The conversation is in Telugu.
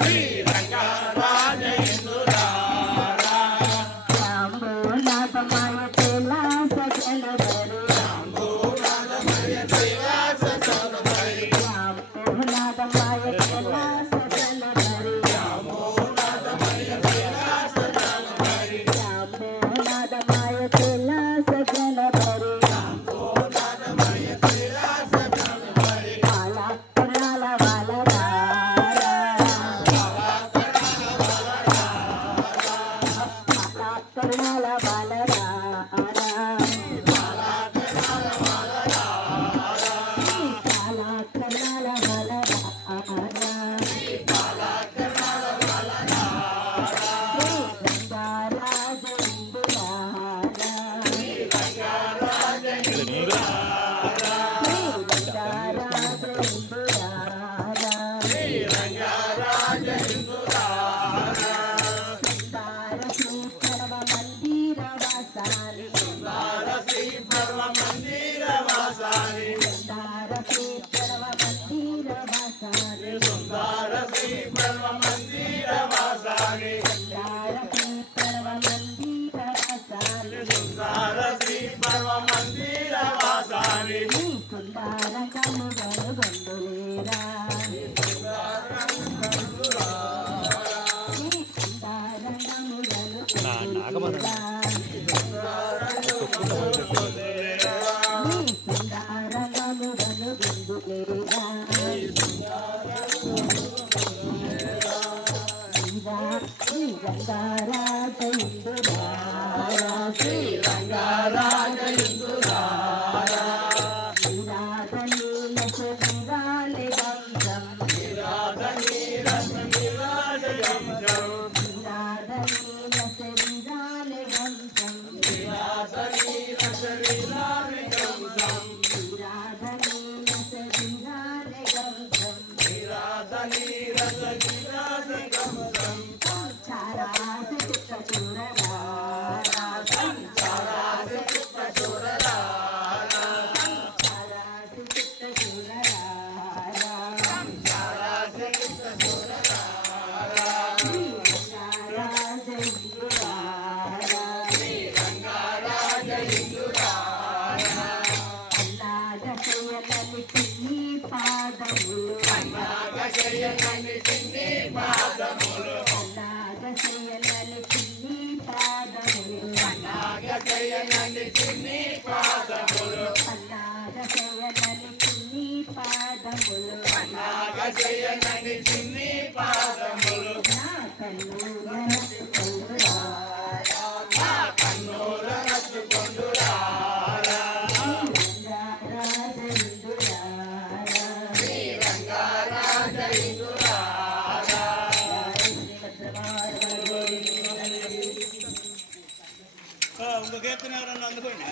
Hey! కరుణాల బాలరా Ranga Raja Hindu బారకము గడుగండులేరా గంగారాజ Indra Thank you. జయనని చిన్ని పా అందుకోండి